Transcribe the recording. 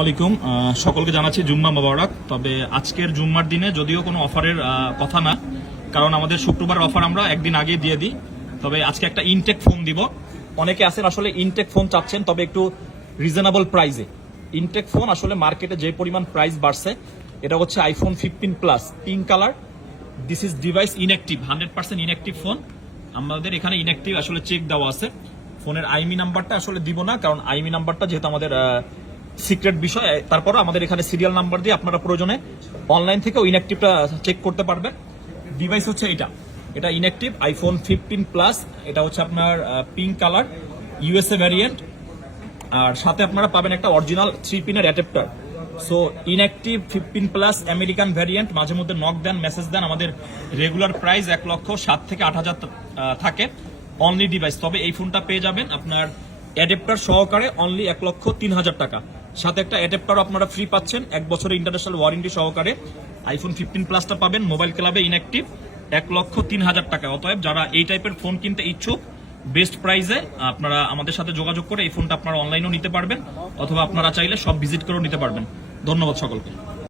আসসালামু আলাইকুম, সকলকে জানাচ্ছি জুম্মা মোবারক। তবে আজকের জুম্মার দিনে যদিও কোনো অফারের কথা না, কারণ আমাদের শুক্রবার অফার আমরা একদিন আগে দিয়ে দিই। তবে আজকে একটা ইনটেক ফোন দিব। অনেকে আছেন আসলে ইনটেক ফোন চাচ্ছেন, তবে একটু রিজনেবল প্রাইসে। ইনটেক ফোন আসলে মার্কেটে যে পরিমাণ প্রাইস বাড়ছে, এটা হচ্ছে iPhone 15 plus pink colour. This is device inactive, 100% inactive phone. আমাদের এখানে ইনঅ্যাক্টিভ আসলে চেক দেওয়া আছে। ফোনের আইমি নাম্বারটা আসলে দিব না, কারণ আইমি নাম্বারটা যেহেতু আমাদের সিক্রেট বিষয়। তারপরে আমাদের এখানে সিরিয়াল নাম্বার দিয়ে আপনারা প্রয়োজনে অনলাইন থেকে ইনঅ্যাক্টিভটা চেক করতে পারবেন। ডিভাইস হচ্ছে এটা ইনঅ্যাক্টিভ আইফোন 15 প্লাস। এটা হচ্ছে আপনার পিঙ্ক কালার, ইউএসএ ভ্যারিয়েন্ট। আর সাথে আপনারা পাবেন একটা অরিজিনাল 3 পিনের adapter. So inactive 15 plus American variant. মাঝে মধ্যে নক দেন, মেসেজ দেন। আমাদের রেগুলার প্রাইস 1,07,000 থেকে 8,000 থাকে অনলি ডিভাইস। তবে এই ফোনটা পেয়ে যাবেন আপনার অ্যাডাপ্টার সহকারে অনলি 1,03,000 টাকা। সাথে একটা অ্যাডাপ্টারও আপনারা ফ্রি পাচ্ছেন 1 বছরের ইন্টারন্যাশনাল ওয়ারেন্টি সহকারে। আইফোন 15 প্লাসটা পাবেন মোবাইল ক্লাবে ইনঅ্যাক্টিভ 1,03,000 টাকা। অতএব যারা এই টাইপের ফোন কিনতে ইচ্ছুক, বেস্ট প্রাইসে আপনারা আমাদের সাথে যোগাযোগ করে এই ফোনটা আপনারা অনলাইনেও নিতে পারবেন, অথবা আপনারা চাইলে সব ভিজিট করেও নিতে পারবেন। ধন্যবাদ সকলকে।